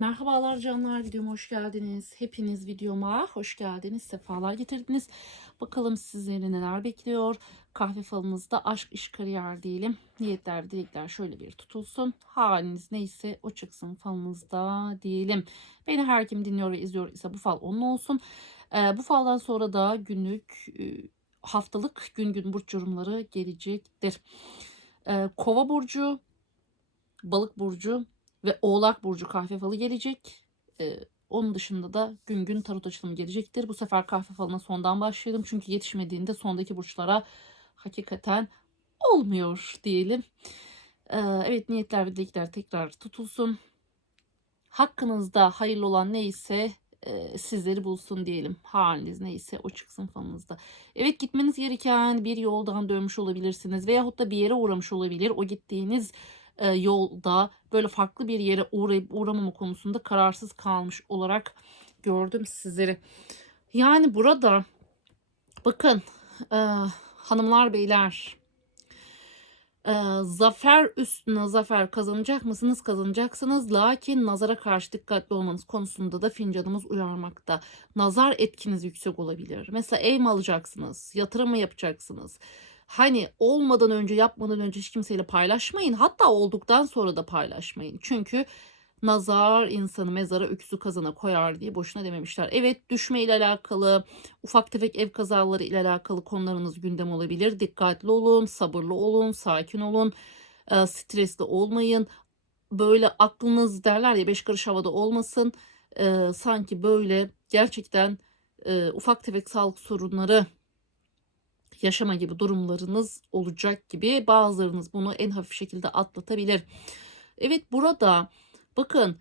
Merhabalar canlar videoma hoş geldiniz. Hepiniz videoma hoş geldiniz. Sefalar getirdiniz. Bakalım sizleri neler bekliyor. Kahve falınızda aşk, iş, kariyer diyelim. Niyetler ve dilekler şöyle bir tutulsun. Haliniz neyse o çıksın falınızda diyelim. Beni her kim dinliyor ve izliyor ise bu fal onun olsun. Ee, bu faldan sonra da günlük e, haftalık gün gün burç yorumları gelecektir. Ee, Kova burcu, balık burcu ve Oğlak Burcu kahve falı gelecek. Ee, onun dışında da gün gün tarot açılımı gelecektir. Bu sefer kahve falına sondan başlayalım. Çünkü yetişmediğinde sondaki burçlara hakikaten olmuyor diyelim. Ee, evet niyetler ve dilekler tekrar tutulsun. Hakkınızda hayırlı olan neyse e, sizleri bulsun diyelim. Haliniz neyse o çıksın falınızda. Evet gitmeniz gereken bir yoldan dönmüş olabilirsiniz. Veyahut da bir yere uğramış olabilir. O gittiğiniz e, yolda böyle farklı bir yere uğrayıp uğramama konusunda kararsız kalmış olarak gördüm sizleri. Yani burada bakın e, hanımlar beyler e, zafer üstüne zafer kazanacak mısınız kazanacaksınız lakin nazara karşı dikkatli olmanız konusunda da fincanımız uyarmakta. Nazar etkiniz yüksek olabilir. Mesela ev mi alacaksınız yatırım mı yapacaksınız? Hani olmadan önce yapmadan önce hiç kimseyle paylaşmayın. Hatta olduktan sonra da paylaşmayın. Çünkü nazar insanı mezara öksü kazana koyar diye boşuna dememişler. Evet düşme ile alakalı ufak tefek ev kazaları ile alakalı konularınız gündem olabilir. Dikkatli olun, sabırlı olun, sakin olun, e, stresli olmayın. Böyle aklınız derler ya beş karış havada olmasın. E, sanki böyle gerçekten e, ufak tefek sağlık sorunları yaşama gibi durumlarınız olacak gibi bazılarınız bunu en hafif şekilde atlatabilir. Evet burada bakın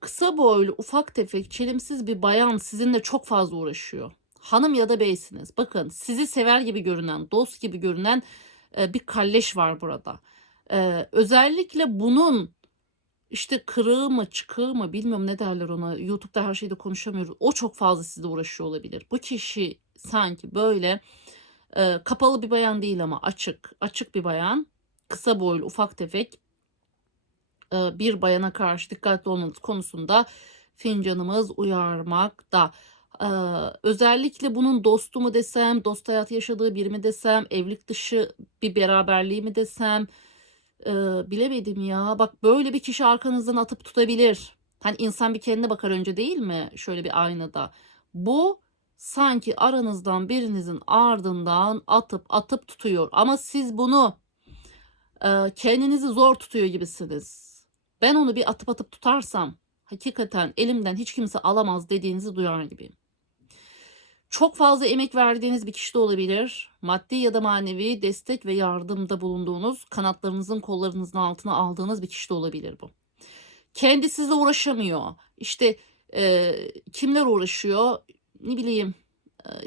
kısa boylu ufak tefek çelimsiz bir bayan sizinle çok fazla uğraşıyor. Hanım ya da beysiniz. Bakın sizi sever gibi görünen, dost gibi görünen bir kalleş var burada. Özellikle bunun işte kırığı mı çıkığı mı bilmiyorum ne derler ona. YouTube'da her şeyde konuşamıyoruz. O çok fazla sizle uğraşıyor olabilir. Bu kişi sanki böyle e, kapalı bir bayan değil ama açık. Açık bir bayan. Kısa boylu, ufak tefek e, bir bayana karşı dikkatli olmanız konusunda fincanımız uyarmakta. Ee, özellikle bunun dostu mu desem, dost hayatı yaşadığı biri mi desem, evlilik dışı bir beraberliği mi desem, e, bilemedim ya. Bak böyle bir kişi arkanızdan atıp tutabilir. Hani insan bir kendine bakar önce değil mi? Şöyle bir aynada. Bu sanki aranızdan birinizin ardından atıp atıp tutuyor. Ama siz bunu e, kendinizi zor tutuyor gibisiniz. Ben onu bir atıp atıp tutarsam hakikaten elimden hiç kimse alamaz dediğinizi duyar gibiyim. Çok fazla emek verdiğiniz bir kişi de olabilir. Maddi ya da manevi destek ve yardımda bulunduğunuz, kanatlarınızın kollarınızın altına aldığınız bir kişi de olabilir bu. Kendi sizle uğraşamıyor. İşte e, kimler uğraşıyor? Ne bileyim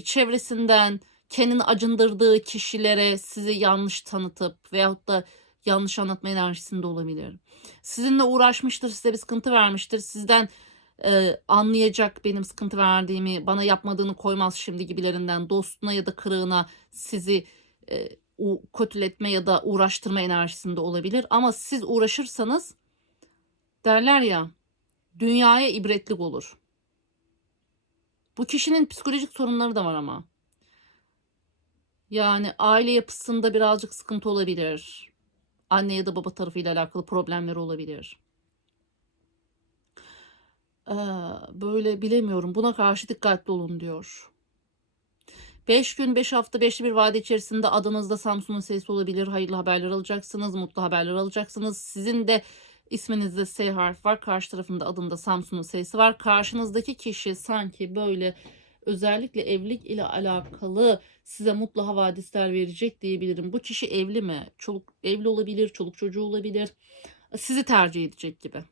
çevresinden kendini acındırdığı kişilere sizi yanlış tanıtıp veyahut da yanlış anlatma enerjisinde olabilir. Sizinle uğraşmıştır, size bir sıkıntı vermiştir. Sizden e, anlayacak benim sıkıntı verdiğimi, bana yapmadığını koymaz şimdi gibilerinden dostuna ya da kırığına sizi e, kötületme ya da uğraştırma enerjisinde olabilir. Ama siz uğraşırsanız derler ya dünyaya ibretlik olur. Bu kişinin psikolojik sorunları da var ama. Yani aile yapısında birazcık sıkıntı olabilir. Anne ya da baba tarafıyla alakalı problemler olabilir. Ee, böyle bilemiyorum. Buna karşı dikkatli olun diyor. 5 gün, 5 hafta, 5 bir vade içerisinde adınızda Samsun'un sesi olabilir. Hayırlı haberler alacaksınız, mutlu haberler alacaksınız. Sizin de isminizde S harf var. Karşı tarafında adında Samsun'un sesi var. Karşınızdaki kişi sanki böyle özellikle evlilik ile alakalı size mutlu havadisler verecek diyebilirim. Bu kişi evli mi? Çoluk evli olabilir, çoluk çocuğu olabilir. Sizi tercih edecek gibi.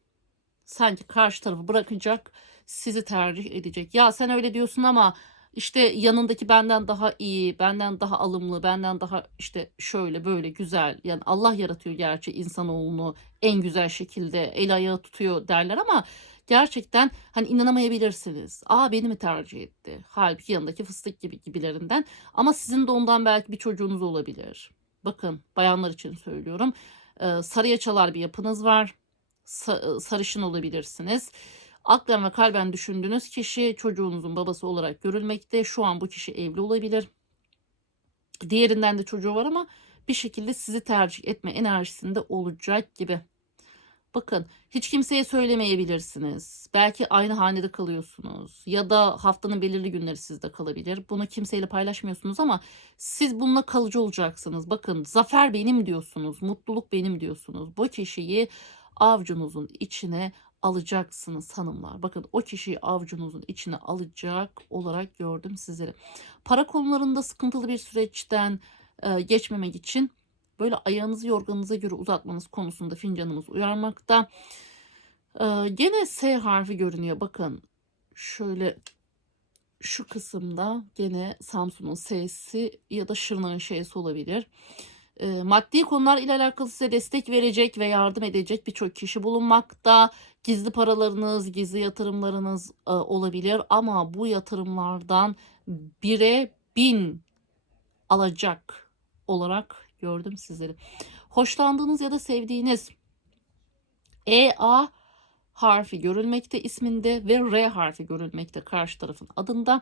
Sanki karşı tarafı bırakacak, sizi tercih edecek. Ya sen öyle diyorsun ama işte yanındaki benden daha iyi, benden daha alımlı, benden daha işte şöyle böyle güzel. Yani Allah yaratıyor gerçi insanoğlunu en güzel şekilde el ayağı tutuyor derler ama gerçekten hani inanamayabilirsiniz. Aa beni mi tercih etti? Halbuki yanındaki fıstık gibi gibilerinden. Ama sizin de ondan belki bir çocuğunuz olabilir. Bakın bayanlar için söylüyorum. Sarıya çalar bir yapınız var. sa- sarışın olabilirsiniz. Aklen ve kalben düşündüğünüz kişi çocuğunuzun babası olarak görülmekte. Şu an bu kişi evli olabilir. Diğerinden de çocuğu var ama bir şekilde sizi tercih etme enerjisinde olacak gibi. Bakın hiç kimseye söylemeyebilirsiniz. Belki aynı hanede kalıyorsunuz ya da haftanın belirli günleri sizde kalabilir. Bunu kimseyle paylaşmıyorsunuz ama siz bununla kalıcı olacaksınız. Bakın zafer benim diyorsunuz, mutluluk benim diyorsunuz. Bu kişiyi avcunuzun içine alacaksınız hanımlar. Bakın o kişiyi avcunuzun içine alacak olarak gördüm sizleri. Para konularında sıkıntılı bir süreçten e, geçmemek için böyle ayağınızı yorganınıza göre uzatmanız konusunda fincanımız uyarmakta. Ee, gene S harfi görünüyor. Bakın şöyle şu kısımda gene Samsun'un S'si ya da Şırnak'ın şeysi olabilir. Ee, maddi konular ile alakalı size destek verecek ve yardım edecek birçok kişi bulunmakta. Gizli paralarınız, gizli yatırımlarınız e, olabilir ama bu yatırımlardan bire bin alacak olarak gördüm sizleri. Hoşlandığınız ya da sevdiğiniz E, A harfi görülmekte isminde ve R harfi görülmekte karşı tarafın adında.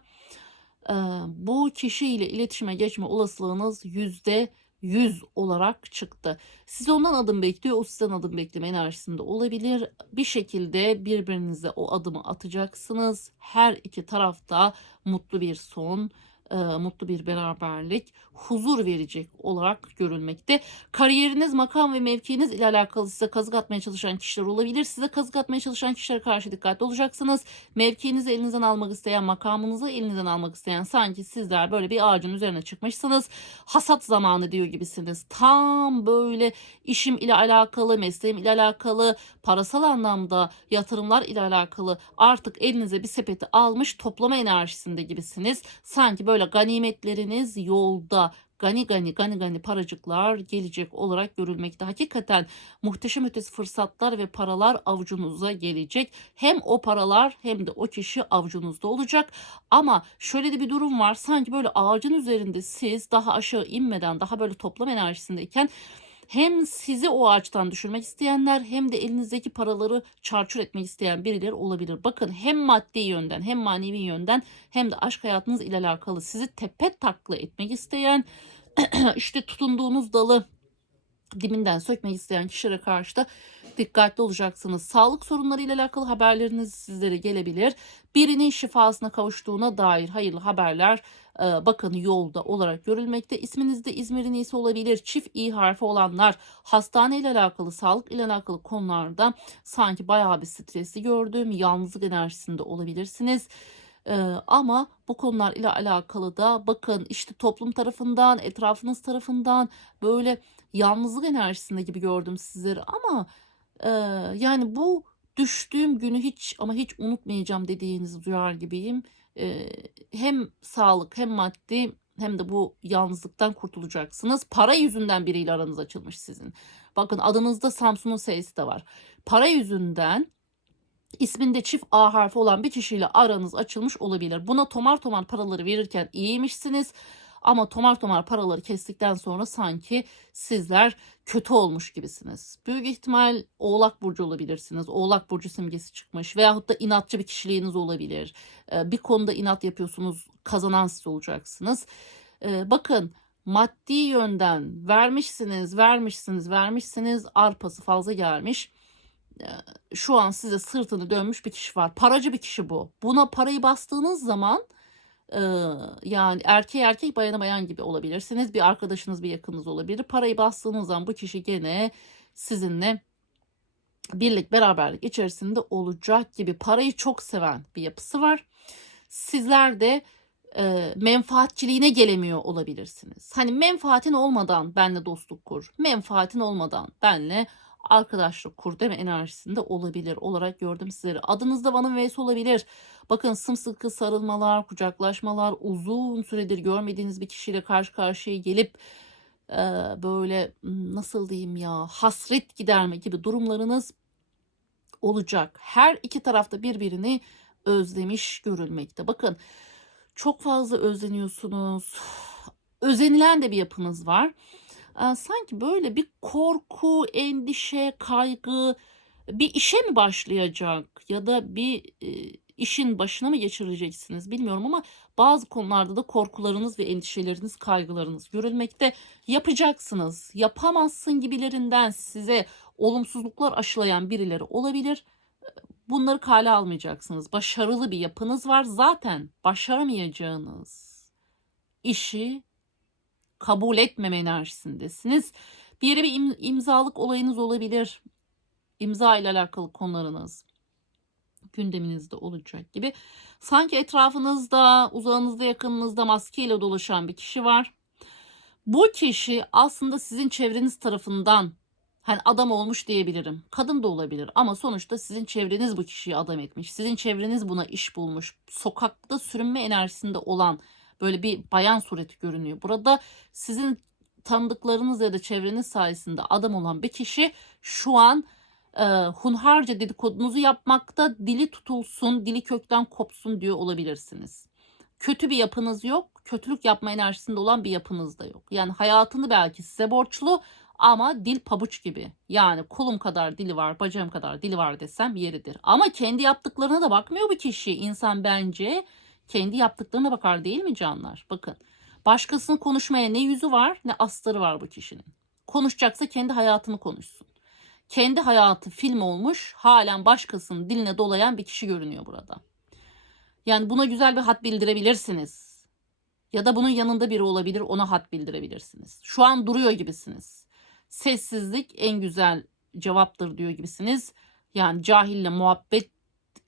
Ee, bu kişiyle iletişime geçme olasılığınız yüzde 100 olarak çıktı. Siz ondan adım bekliyor, o sizden adım bekleme enerjisinde olabilir. Bir şekilde birbirinize o adımı atacaksınız. Her iki tarafta mutlu bir son, e, mutlu bir beraberlik, huzur verecek olarak görülmekte. Kariyeriniz, makam ve mevkiiniz ile alakalı size kazık atmaya çalışan kişiler olabilir. Size kazık atmaya çalışan kişilere karşı dikkatli olacaksınız. Mevkiinizi elinizden almak isteyen, makamınızı elinizden almak isteyen sanki sizler böyle bir ağacın üzerine çıkmışsınız. Hasat zamanı diyor gibisiniz. Tam böyle işim ile alakalı, mesleğim ile alakalı, parasal anlamda yatırımlar ile alakalı artık elinize bir sepeti almış toplama enerjisinde gibisiniz. Sanki böyle ganimetleriniz yolda gani gani gani gani paracıklar gelecek olarak görülmekte. Hakikaten muhteşem ötesi fırsatlar ve paralar avucunuza gelecek. Hem o paralar hem de o kişi avucunuzda olacak. Ama şöyle de bir durum var. Sanki böyle ağacın üzerinde siz daha aşağı inmeden daha böyle toplam enerjisindeyken hem sizi o ağaçtan düşürmek isteyenler hem de elinizdeki paraları çarçur etmek isteyen birileri olabilir. Bakın hem maddi yönden hem manevi yönden hem de aşk hayatınız ile alakalı sizi tepe takla etmek isteyen işte tutunduğunuz dalı dibinden sökmek isteyen kişilere karşı da dikkatli olacaksınız. Sağlık sorunları ile alakalı haberleriniz sizlere gelebilir. Birinin şifasına kavuştuğuna dair hayırlı haberler e, bakın yolda olarak görülmekte. İsminizde İzmir'in iyisi olabilir. Çift i harfi olanlar hastane ile alakalı, sağlık ile alakalı konularda sanki bayağı bir stresli gördüğüm yalnızlık enerjisinde olabilirsiniz. Ee, ama bu konular ile alakalı da bakın işte toplum tarafından, etrafınız tarafından böyle yalnızlık enerjisinde gibi gördüm sizleri ama e, yani bu düştüğüm günü hiç ama hiç unutmayacağım dediğinizi duyar gibiyim. E, hem sağlık hem maddi hem de bu yalnızlıktan kurtulacaksınız. Para yüzünden biriyle aranız açılmış sizin. Bakın adınızda Samsun'un S'si de var. Para yüzünden isminde çift A harfi olan bir kişiyle aranız açılmış olabilir. Buna tomar tomar paraları verirken iyiymişsiniz. Ama tomar tomar paraları kestikten sonra sanki sizler kötü olmuş gibisiniz. Büyük ihtimal Oğlak Burcu olabilirsiniz. Oğlak Burcu simgesi çıkmış. Veyahut da inatçı bir kişiliğiniz olabilir. Ee, Bir konuda inat yapıyorsunuz. Kazanan siz olacaksınız. Ee, Bakın maddi yönden vermişsiniz, vermişsiniz, vermişsiniz. Arpası fazla gelmiş şu an size sırtını dönmüş bir kişi var. Paracı bir kişi bu. Buna parayı bastığınız zaman yani erkeğe erkek bayana bayan gibi olabilirsiniz. Bir arkadaşınız bir yakınınız olabilir. Parayı bastığınız zaman bu kişi gene sizinle birlik beraberlik içerisinde olacak gibi parayı çok seven bir yapısı var. Sizler de e, menfaatçiliğine gelemiyor olabilirsiniz. Hani menfaatin olmadan benle dostluk kur. Menfaatin olmadan benle arkadaşlık kur deme enerjisinde olabilir olarak gördüm sizleri. Adınızda Van'ın V'si olabilir. Bakın sımsıkı sarılmalar, kucaklaşmalar, uzun süredir görmediğiniz bir kişiyle karşı karşıya gelip e, böyle nasıl diyeyim ya hasret giderme gibi durumlarınız olacak. Her iki tarafta birbirini özlemiş görülmekte. Bakın çok fazla özleniyorsunuz. Özenilen de bir yapınız var. Sanki böyle bir korku, endişe, kaygı bir işe mi başlayacak ya da bir işin başına mı geçireceksiniz bilmiyorum ama bazı konularda da korkularınız ve endişeleriniz, kaygılarınız görülmekte. Yapacaksınız. Yapamazsın gibilerinden size olumsuzluklar aşılayan birileri olabilir. Bunları kale almayacaksınız. Başarılı bir yapınız var. Zaten başaramayacağınız işi kabul etmeme enerjisindesiniz. Bir yere bir im- imzalık olayınız olabilir. İmza ile alakalı konularınız gündeminizde olacak gibi. Sanki etrafınızda, uzağınızda, yakınınızda maskeyle dolaşan bir kişi var. Bu kişi aslında sizin çevreniz tarafından hani adam olmuş diyebilirim. Kadın da olabilir ama sonuçta sizin çevreniz bu kişiyi adam etmiş. Sizin çevreniz buna iş bulmuş. Sokakta sürünme enerjisinde olan böyle bir bayan sureti görünüyor. Burada sizin tanıdıklarınız ya da çevreniz sayesinde adam olan bir kişi şu an e, hunharca dedikodunuzu yapmakta dili tutulsun, dili kökten kopsun diyor olabilirsiniz. Kötü bir yapınız yok, kötülük yapma enerjisinde olan bir yapınız da yok. Yani hayatını belki size borçlu ama dil pabuç gibi. Yani kolum kadar dili var, bacağım kadar dili var desem yeridir. Ama kendi yaptıklarına da bakmıyor bu kişi. İnsan bence kendi yaptıklarına bakar değil mi canlar? Bakın. Başkasının konuşmaya ne yüzü var ne astarı var bu kişinin. Konuşacaksa kendi hayatını konuşsun kendi hayatı film olmuş halen başkasının diline dolayan bir kişi görünüyor burada. Yani buna güzel bir hat bildirebilirsiniz. Ya da bunun yanında biri olabilir ona hat bildirebilirsiniz. Şu an duruyor gibisiniz. Sessizlik en güzel cevaptır diyor gibisiniz. Yani cahille muhabbet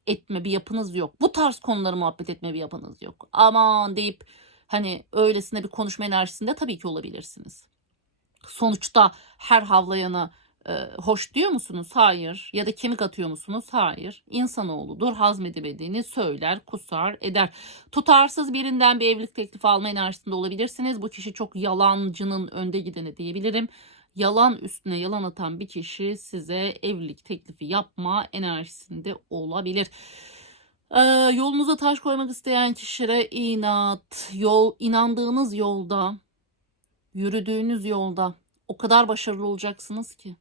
etme bir yapınız yok. Bu tarz konuları muhabbet etme bir yapınız yok. Aman deyip hani öylesine bir konuşma enerjisinde tabii ki olabilirsiniz. Sonuçta her havlayana e, hoş diyor musunuz? Hayır. Ya da kemik atıyor musunuz? Hayır. İnsanoğludur. Hazmedemediğini söyler, kusar, eder. Tutarsız birinden bir evlilik teklifi alma enerjisinde olabilirsiniz. Bu kişi çok yalancının önde gideni diyebilirim. Yalan üstüne yalan atan bir kişi size evlilik teklifi yapma enerjisinde olabilir. Ee, yolunuza taş koymak isteyen kişilere inat, yol, inandığınız yolda, yürüdüğünüz yolda o kadar başarılı olacaksınız ki.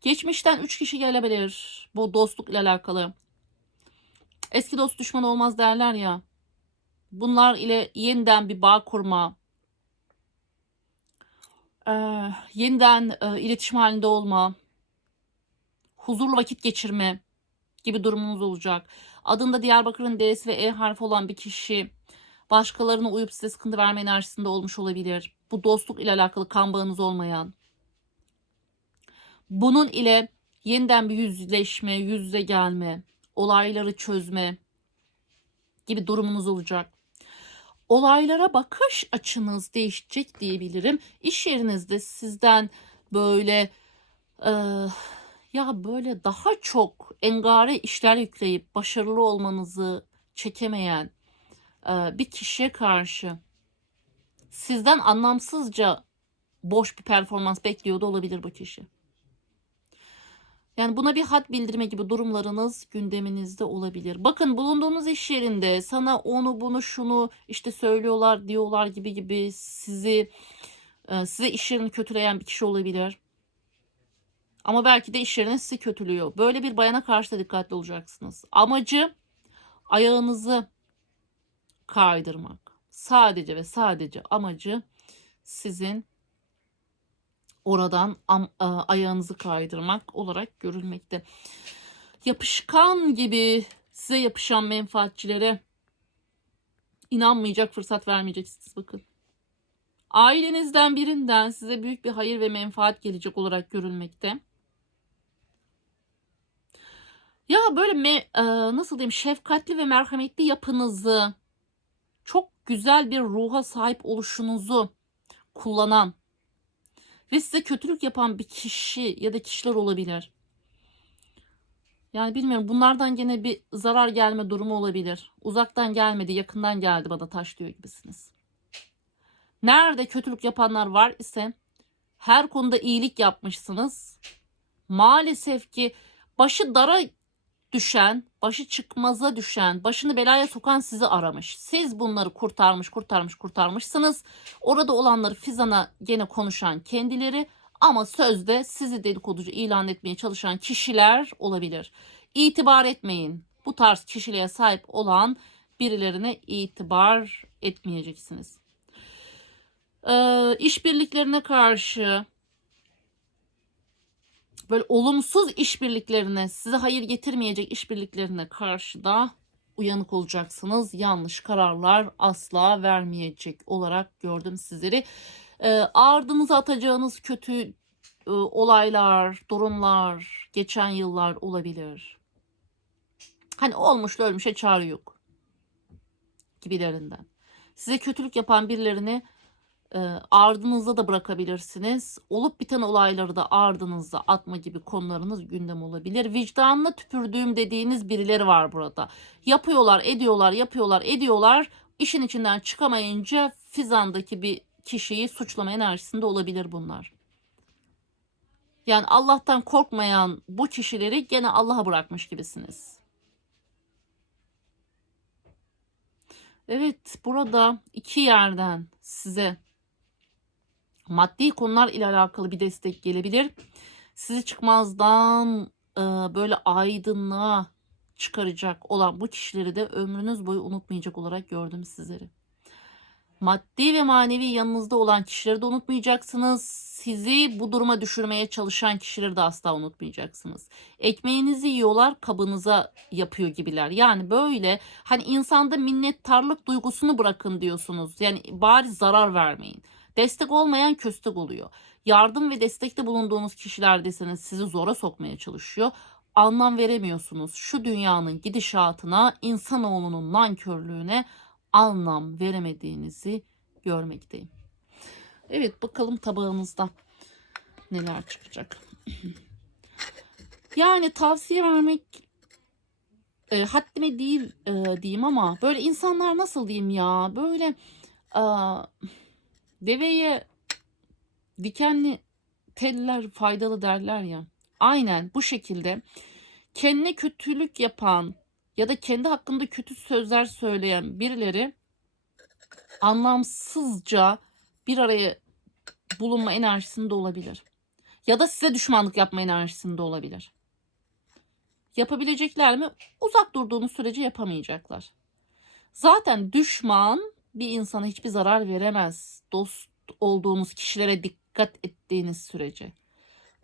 Geçmişten 3 kişi gelebilir bu dostluk ile alakalı. Eski dost düşman olmaz derler ya. Bunlar ile yeniden bir bağ kurma, e, yeniden e, iletişim halinde olma, huzurlu vakit geçirme gibi durumunuz olacak. Adında Diyarbakır'ın D'si ve E harfi olan bir kişi başkalarına uyup size sıkıntı verme enerjisinde olmuş olabilir. Bu dostluk ile alakalı kan bağınız olmayan, bunun ile yeniden bir yüzleşme, yüz yüze gelme, olayları çözme gibi durumunuz olacak. Olaylara bakış açınız değişecek diyebilirim. İş yerinizde sizden böyle e, ya böyle daha çok engare işler yükleyip başarılı olmanızı çekemeyen e, bir kişiye karşı sizden anlamsızca boş bir performans bekliyor da olabilir bu kişi. Yani buna bir hat bildirme gibi durumlarınız gündeminizde olabilir. Bakın bulunduğunuz iş yerinde sana onu bunu şunu işte söylüyorlar diyorlar gibi gibi sizi e, size iş yerini kötüleyen bir kişi olabilir. Ama belki de iş yerine sizi kötülüyor. Böyle bir bayana karşı da dikkatli olacaksınız. Amacı ayağınızı kaydırmak. Sadece ve sadece amacı sizin oradan a, ayağınızı kaydırmak olarak görülmekte. Yapışkan gibi size yapışan menfaatçilere inanmayacak fırsat vermeyeceksiniz bakın. Ailenizden birinden size büyük bir hayır ve menfaat gelecek olarak görülmekte. Ya böyle me, e, nasıl diyeyim şefkatli ve merhametli yapınızı çok güzel bir ruha sahip oluşunuzu kullanan ve size kötülük yapan bir kişi ya da kişiler olabilir. Yani bilmiyorum bunlardan gene bir zarar gelme durumu olabilir. Uzaktan gelmedi, yakından geldi bana taş diyor gibisiniz. Nerede kötülük yapanlar var ise her konuda iyilik yapmışsınız. Maalesef ki başı dara düşen, başı çıkmaza düşen, başını belaya sokan sizi aramış. Siz bunları kurtarmış, kurtarmış, kurtarmışsınız. Orada olanları Fizan'a gene konuşan kendileri ama sözde sizi dedikoducu ilan etmeye çalışan kişiler olabilir. İtibar etmeyin. Bu tarz kişiliğe sahip olan birilerine itibar etmeyeceksiniz. Ee, işbirliklerine karşı böyle olumsuz işbirliklerine, size hayır getirmeyecek işbirliklerine karşı da uyanık olacaksınız. Yanlış kararlar asla vermeyecek olarak gördüm sizleri. E, ardınıza atacağınız kötü e, olaylar, durumlar, geçen yıllar olabilir. Hani olmuş ölmüşe çare yok gibilerinden. Size kötülük yapan birilerini e, ardınızda da bırakabilirsiniz. Olup biten olayları da ardınıza atma gibi konularınız gündem olabilir. Vicdanına tüpürdüğüm dediğiniz birileri var burada. Yapıyorlar, ediyorlar, yapıyorlar, ediyorlar. İşin içinden çıkamayınca Fizan'daki bir kişiyi suçlama enerjisinde olabilir bunlar. Yani Allah'tan korkmayan bu kişileri gene Allah'a bırakmış gibisiniz. Evet, burada iki yerden size maddi konular ile alakalı bir destek gelebilir. Sizi çıkmazdan e, böyle aydınlığa çıkaracak olan bu kişileri de ömrünüz boyu unutmayacak olarak gördüm sizleri. Maddi ve manevi yanınızda olan kişileri de unutmayacaksınız. Sizi bu duruma düşürmeye çalışan kişileri de asla unutmayacaksınız. Ekmeğinizi yiyorlar, kabınıza yapıyor gibiler. Yani böyle hani insanda minnettarlık duygusunu bırakın diyorsunuz. Yani bari zarar vermeyin. Destek olmayan köstek oluyor. Yardım ve destekte bulunduğunuz kişiler deseniz sizi zora sokmaya çalışıyor. Anlam veremiyorsunuz. Şu dünyanın gidişatına, insanoğlunun nankörlüğüne anlam veremediğinizi görmekteyim. Evet bakalım tabağınızda neler çıkacak. Yani tavsiye vermek e, haddime değil e, diyeyim ama böyle insanlar nasıl diyeyim ya böyle e, deveye dikenli teller faydalı derler ya. Aynen bu şekilde kendine kötülük yapan ya da kendi hakkında kötü sözler söyleyen birileri anlamsızca bir araya bulunma enerjisinde olabilir. Ya da size düşmanlık yapma enerjisinde olabilir. Yapabilecekler mi? Uzak durduğunuz sürece yapamayacaklar. Zaten düşman bir insana hiçbir zarar veremez. Dost olduğunuz kişilere dikkat ettiğiniz sürece.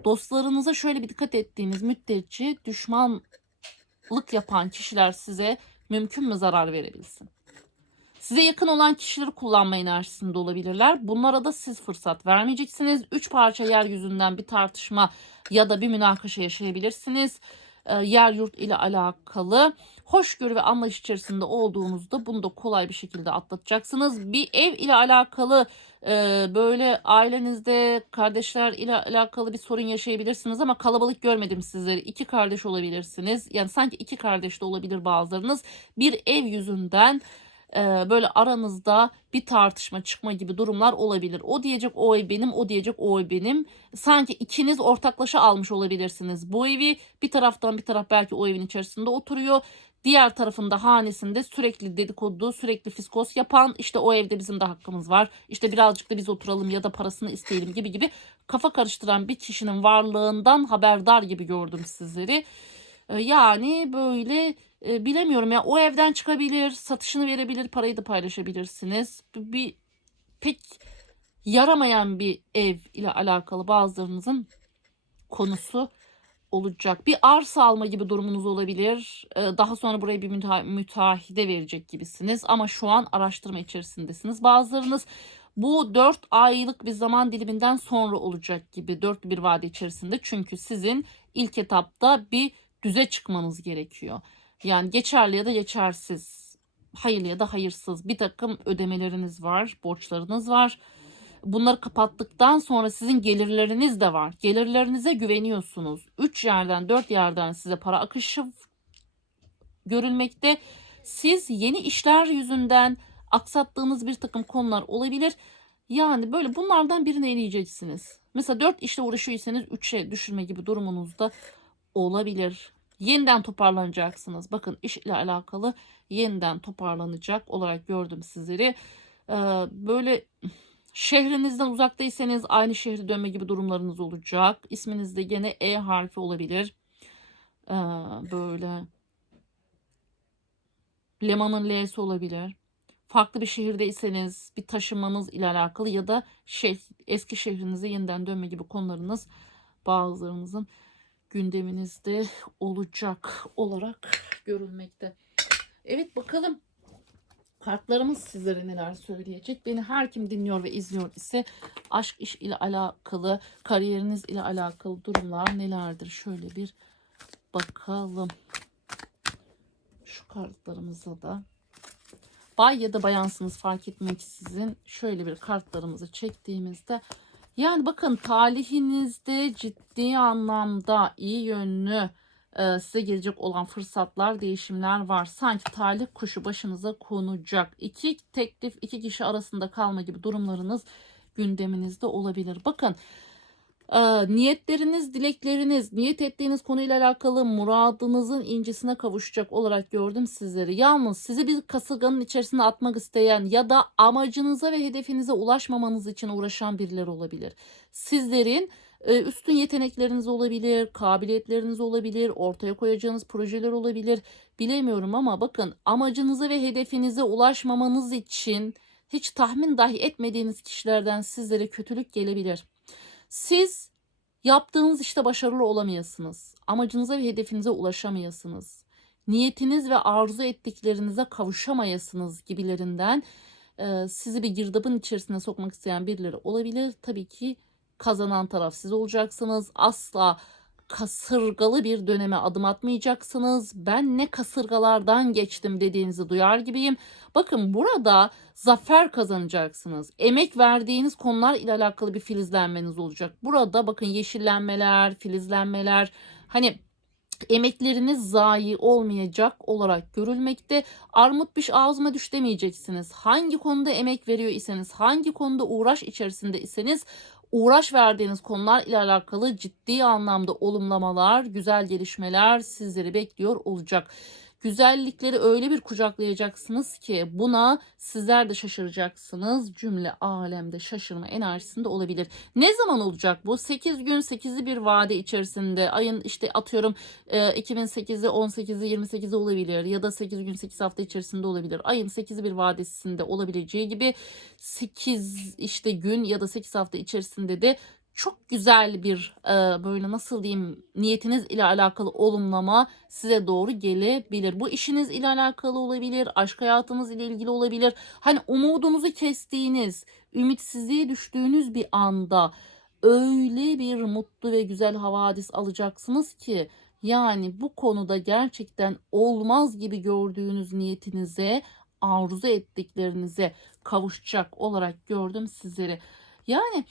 Dostlarınıza şöyle bir dikkat ettiğiniz müddetçe düşmanlık yapan kişiler size mümkün mü zarar verebilsin? Size yakın olan kişileri kullanma enerjisinde olabilirler. Bunlara da siz fırsat vermeyeceksiniz. Üç parça yeryüzünden bir tartışma ya da bir münakaşa yaşayabilirsiniz. E, yer yurt ile alakalı hoşgörü ve anlayış içerisinde olduğunuzda bunu da kolay bir şekilde atlatacaksınız. Bir ev ile alakalı e, böyle ailenizde kardeşler ile alakalı bir sorun yaşayabilirsiniz ama kalabalık görmedim sizleri. İki kardeş olabilirsiniz. Yani sanki iki kardeş de olabilir bazılarınız. Bir ev yüzünden böyle aranızda bir tartışma çıkma gibi durumlar olabilir. O diyecek o ev benim, o diyecek o ev benim. Sanki ikiniz ortaklaşa almış olabilirsiniz. Bu evi bir taraftan bir taraf belki o evin içerisinde oturuyor. Diğer tarafında hanesinde sürekli dedikodu, sürekli fiskos yapan işte o evde bizim de hakkımız var. İşte birazcık da biz oturalım ya da parasını isteyelim gibi gibi kafa karıştıran bir kişinin varlığından haberdar gibi gördüm sizleri. Yani böyle e, bilemiyorum ya o evden çıkabilir, satışını verebilir, parayı da paylaşabilirsiniz. Bir, bir pek yaramayan bir ev ile alakalı bazılarınızın konusu olacak. Bir arsa alma gibi durumunuz olabilir. E, daha sonra buraya bir müteah müteahhide verecek gibisiniz. Ama şu an araştırma içerisindesiniz. Bazılarınız bu 4 aylık bir zaman diliminden sonra olacak gibi 4 bir vade içerisinde. Çünkü sizin ilk etapta bir düze çıkmanız gerekiyor. Yani geçerli ya da geçersiz, hayırlı ya da hayırsız bir takım ödemeleriniz var, borçlarınız var. Bunları kapattıktan sonra sizin gelirleriniz de var. Gelirlerinize güveniyorsunuz. 3 yerden 4 yerden size para akışı görülmekte. Siz yeni işler yüzünden aksattığınız bir takım konular olabilir. Yani böyle bunlardan birini eleyeceksiniz. Mesela 4 işle uğraşıyorsanız 3'e düşürme gibi durumunuz da olabilir. Yeniden toparlanacaksınız. Bakın iş ile alakalı yeniden toparlanacak olarak gördüm sizleri. Ee, böyle şehrinizden uzaktaysanız aynı şehre dönme gibi durumlarınız olacak. İsminizde gene E harfi olabilir. Ee, böyle Leman'ın L'si olabilir. Farklı bir şehirdeyseniz bir taşınmanız ile alakalı ya da şey, eski şehrinize yeniden dönme gibi konularınız bazılarınızın gündeminizde olacak olarak görülmekte. Evet bakalım kartlarımız sizlere neler söyleyecek. Beni her kim dinliyor ve izliyor ise aşk iş ile alakalı, kariyeriniz ile alakalı durumlar nelerdir? Şöyle bir bakalım. Şu kartlarımıza da bay ya da bayansınız fark etmeksizin şöyle bir kartlarımızı çektiğimizde yani bakın talihinizde ciddi anlamda iyi yönlü e, size gelecek olan fırsatlar, değişimler var. Sanki talih kuşu başınıza konacak. İki teklif, iki kişi arasında kalma gibi durumlarınız gündeminizde olabilir. Bakın e, niyetleriniz, dilekleriniz, niyet ettiğiniz konuyla alakalı muradınızın incisine kavuşacak olarak gördüm sizleri. Yalnız sizi bir kasırganın içerisine atmak isteyen ya da amacınıza ve hedefinize ulaşmamanız için uğraşan birileri olabilir. Sizlerin e, üstün yetenekleriniz olabilir, kabiliyetleriniz olabilir, ortaya koyacağınız projeler olabilir. Bilemiyorum ama bakın amacınıza ve hedefinize ulaşmamanız için hiç tahmin dahi etmediğiniz kişilerden sizlere kötülük gelebilir. Siz yaptığınız işte başarılı olamayasınız. Amacınıza ve hedefinize ulaşamayasınız. Niyetiniz ve arzu ettiklerinize kavuşamayasınız gibilerinden e, sizi bir girdabın içerisine sokmak isteyen birileri olabilir. Tabii ki kazanan taraf siz olacaksınız. Asla kasırgalı bir döneme adım atmayacaksınız. Ben ne kasırgalardan geçtim dediğinizi duyar gibiyim. Bakın burada zafer kazanacaksınız. Emek verdiğiniz konular ile alakalı bir filizlenmeniz olacak. Burada bakın yeşillenmeler, filizlenmeler hani emekleriniz zayi olmayacak olarak görülmekte. Armut piş ağzıma düş demeyeceksiniz. Hangi konuda emek veriyor iseniz, hangi konuda uğraş içerisinde iseniz uğraş verdiğiniz konular ile alakalı ciddi anlamda olumlamalar, güzel gelişmeler sizleri bekliyor olacak. Güzellikleri öyle bir kucaklayacaksınız ki buna sizler de şaşıracaksınız. Cümle alemde şaşırma enerjisinde olabilir. Ne zaman olacak bu? 8 gün 8'i bir vade içerisinde ayın işte atıyorum 2008'i 18'i 28'i olabilir ya da 8 gün 8 hafta içerisinde olabilir. Ayın 8'i bir vadesinde olabileceği gibi 8 işte gün ya da 8 hafta içerisinde de çok güzel bir e, böyle nasıl diyeyim niyetiniz ile alakalı olumlama size doğru gelebilir. Bu işiniz ile alakalı olabilir, aşk hayatınız ile ilgili olabilir. Hani umudunuzu kestiğiniz, ümitsizliğe düştüğünüz bir anda öyle bir mutlu ve güzel havadis alacaksınız ki yani bu konuda gerçekten olmaz gibi gördüğünüz niyetinize, arzu ettiklerinize kavuşacak olarak gördüm sizleri. Yani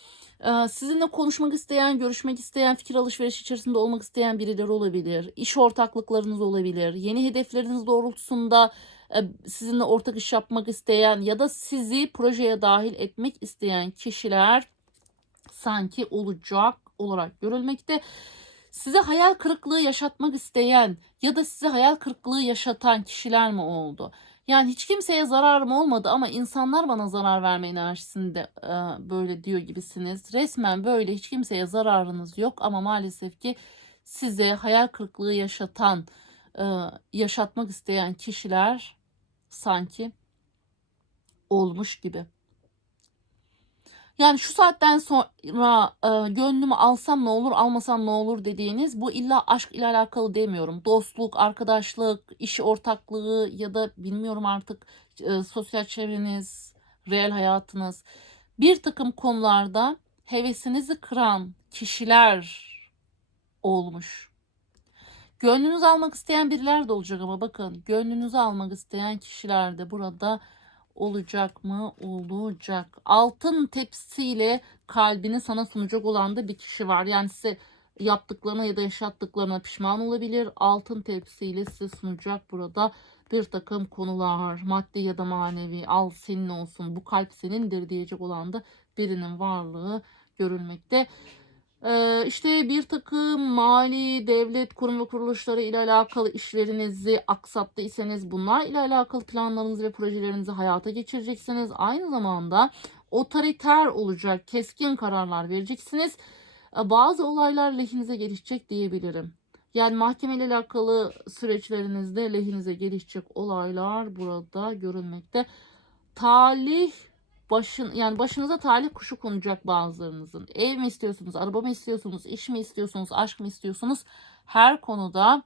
sizinle konuşmak isteyen, görüşmek isteyen, fikir alışveriş içerisinde olmak isteyen birileri olabilir. İş ortaklıklarınız olabilir. Yeni hedefleriniz doğrultusunda sizinle ortak iş yapmak isteyen ya da sizi projeye dahil etmek isteyen kişiler sanki olacak olarak görülmekte. Size hayal kırıklığı yaşatmak isteyen ya da size hayal kırıklığı yaşatan kişiler mi oldu? Yani hiç kimseye zararım olmadı ama insanlar bana zarar verme enerjisinde e, böyle diyor gibisiniz. Resmen böyle hiç kimseye zararınız yok ama maalesef ki size hayal kırıklığı yaşatan, e, yaşatmak isteyen kişiler sanki olmuş gibi. Yani şu saatten sonra e, gönlümü alsam ne olur almasam ne olur dediğiniz bu illa aşk ile alakalı demiyorum. Dostluk, arkadaşlık, iş ortaklığı ya da bilmiyorum artık e, sosyal çevreniz, reel hayatınız. Bir takım konularda hevesinizi kıran kişiler olmuş. Gönlünüzü almak isteyen biriler de olacak ama bakın gönlünüzü almak isteyen kişiler de burada olacak mı? Olacak. Altın tepsiyle kalbini sana sunacak olan da bir kişi var. Yani size yaptıklarına ya da yaşattıklarına pişman olabilir. Altın tepsiyle size sunacak burada bir takım konular maddi ya da manevi al senin olsun bu kalp senindir diyecek olan da birinin varlığı görülmekte. Ee, işte bir takım mali, devlet, kurum ve kuruluşları ile alakalı işlerinizi aksattıysanız bunlar ile alakalı planlarınızı ve projelerinizi hayata geçireceksiniz. Aynı zamanda otoriter olacak, keskin kararlar vereceksiniz. Ee, Bazı olaylar lehinize gelişecek diyebilirim. Yani mahkemeyle alakalı süreçlerinizde lehinize gelişecek olaylar burada görülmekte. Talih başın yani başınıza talih kuşu konacak bazılarınızın. Ev mi istiyorsunuz, araba mı istiyorsunuz, iş mi istiyorsunuz, aşk mı istiyorsunuz? Her konuda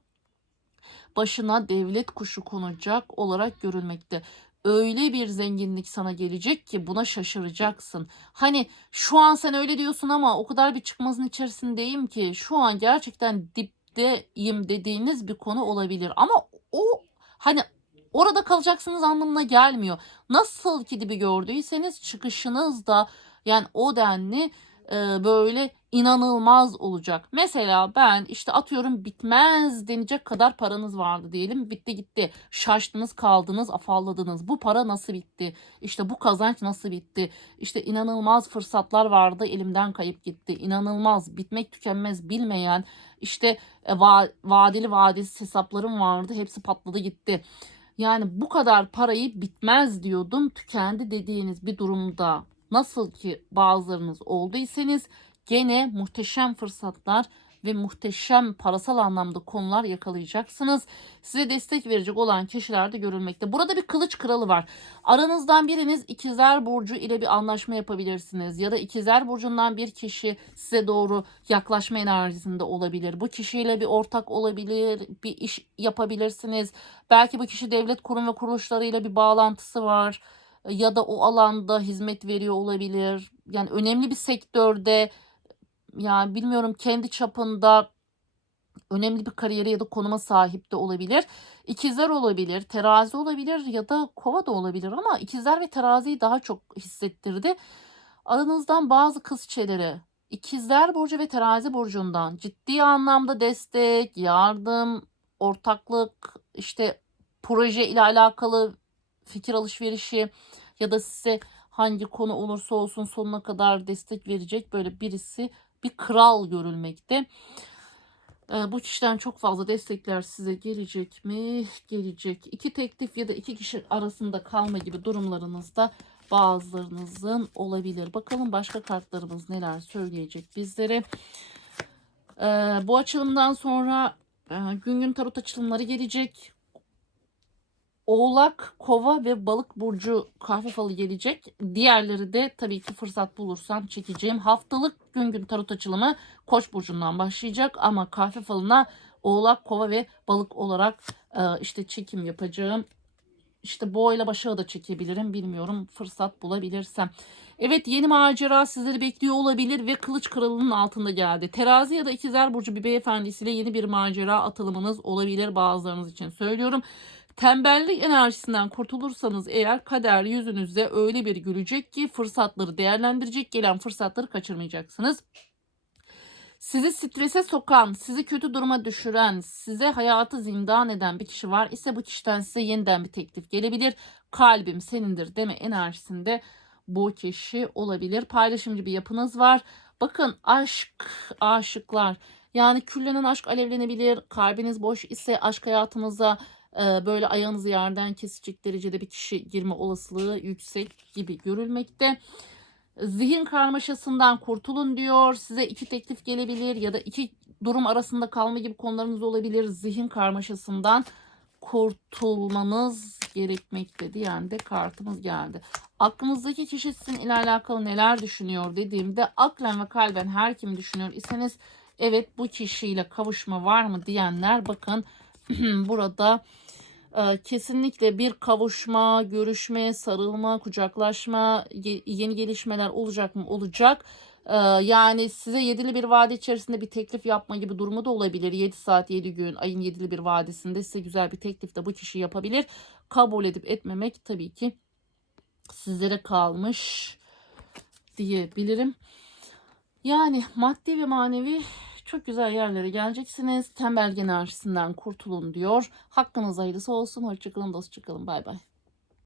başına devlet kuşu konacak olarak görülmekte. Öyle bir zenginlik sana gelecek ki buna şaşıracaksın. Hani şu an sen öyle diyorsun ama o kadar bir çıkmazın içerisindeyim ki şu an gerçekten dipteyim dediğiniz bir konu olabilir. Ama o hani orada kalacaksınız anlamına gelmiyor. Nasıl ki dibi gördüyseniz çıkışınız da yani o denli e, böyle inanılmaz olacak. Mesela ben işte atıyorum bitmez denecek kadar paranız vardı diyelim. Bitti gitti. Şaştınız kaldınız afalladınız. Bu para nasıl bitti? İşte bu kazanç nasıl bitti? İşte inanılmaz fırsatlar vardı elimden kayıp gitti. İnanılmaz bitmek tükenmez bilmeyen işte e, va- vadeli vadesiz hesaplarım vardı. Hepsi patladı gitti. Yani bu kadar parayı bitmez diyordum. Tükendi dediğiniz bir durumda nasıl ki bazılarınız olduysanız gene muhteşem fırsatlar ve muhteşem parasal anlamda konular yakalayacaksınız. Size destek verecek olan kişiler de görülmekte. Burada bir kılıç kralı var. Aranızdan biriniz ikizler burcu ile bir anlaşma yapabilirsiniz. Ya da ikizler burcundan bir kişi size doğru yaklaşma enerjisinde olabilir. Bu kişiyle bir ortak olabilir, bir iş yapabilirsiniz. Belki bu kişi devlet kurum ve kuruluşlarıyla bir bağlantısı var ya da o alanda hizmet veriyor olabilir. Yani önemli bir sektörde yani bilmiyorum kendi çapında önemli bir kariyere ya da konuma sahip de olabilir. İkizler olabilir, terazi olabilir ya da kova da olabilir ama ikizler ve teraziyi daha çok hissettirdi. Aranızdan bazı kız çeleri ikizler burcu ve terazi burcundan ciddi anlamda destek, yardım, ortaklık, işte proje ile alakalı fikir alışverişi ya da size hangi konu olursa olsun sonuna kadar destek verecek böyle birisi bir kral görülmekte. Ee, bu kişiden çok fazla destekler size gelecek mi? Gelecek. İki teklif ya da iki kişi arasında kalma gibi durumlarınızda bazılarınızın olabilir. Bakalım başka kartlarımız neler söyleyecek bizlere. Ee, bu açılımdan sonra e, gün gün tarot açılımları gelecek. Oğlak, Kova ve Balık burcu kahve falı gelecek. Diğerleri de tabii ki fırsat bulursam çekeceğim. Haftalık gün gün tarot açılımı Koç burcundan başlayacak ama kahve falına Oğlak, Kova ve Balık olarak e, işte çekim yapacağım. İşte boğayla başağı da çekebilirim bilmiyorum fırsat bulabilirsem. Evet yeni macera sizleri bekliyor olabilir ve kılıç kralının altında geldi. Terazi ya da ikizler burcu bir beyefendisiyle yeni bir macera atılımınız olabilir bazılarınız için söylüyorum. Tembellik enerjisinden kurtulursanız eğer kader yüzünüzde öyle bir gülecek ki fırsatları değerlendirecek gelen fırsatları kaçırmayacaksınız. Sizi strese sokan, sizi kötü duruma düşüren, size hayatı zindan eden bir kişi var ise bu kişiden size yeniden bir teklif gelebilir. Kalbim senindir deme enerjisinde bu kişi olabilir. Paylaşımcı bir yapınız var. Bakın aşk, aşıklar. Yani küllenen aşk alevlenebilir. Kalbiniz boş ise aşk hayatınıza böyle ayağınızı yerden kesecek derecede bir kişi girme olasılığı yüksek gibi görülmekte. Zihin karmaşasından kurtulun diyor. Size iki teklif gelebilir ya da iki durum arasında kalma gibi konularınız olabilir. Zihin karmaşasından kurtulmanız gerekmekte diyen de kartımız geldi. Aklınızdaki kişi sizinle alakalı neler düşünüyor dediğimde aklen ve kalben her kim düşünüyor iseniz evet bu kişiyle kavuşma var mı diyenler bakın burada kesinlikle bir kavuşma, görüşme, sarılma, kucaklaşma, ye- yeni gelişmeler olacak mı? Olacak. E, yani size yedili bir vade içerisinde bir teklif yapma gibi durumu da olabilir. 7 saat 7 gün ayın yedili bir vadesinde size güzel bir teklif de bu kişi yapabilir. Kabul edip etmemek tabii ki sizlere kalmış diyebilirim. Yani maddi ve manevi çok güzel yerlere geleceksiniz. Tembel enerjisinden kurtulun diyor. Hakkınız hayırlısı olsun. Hoşçakalın, dostçakalın. Bay bay.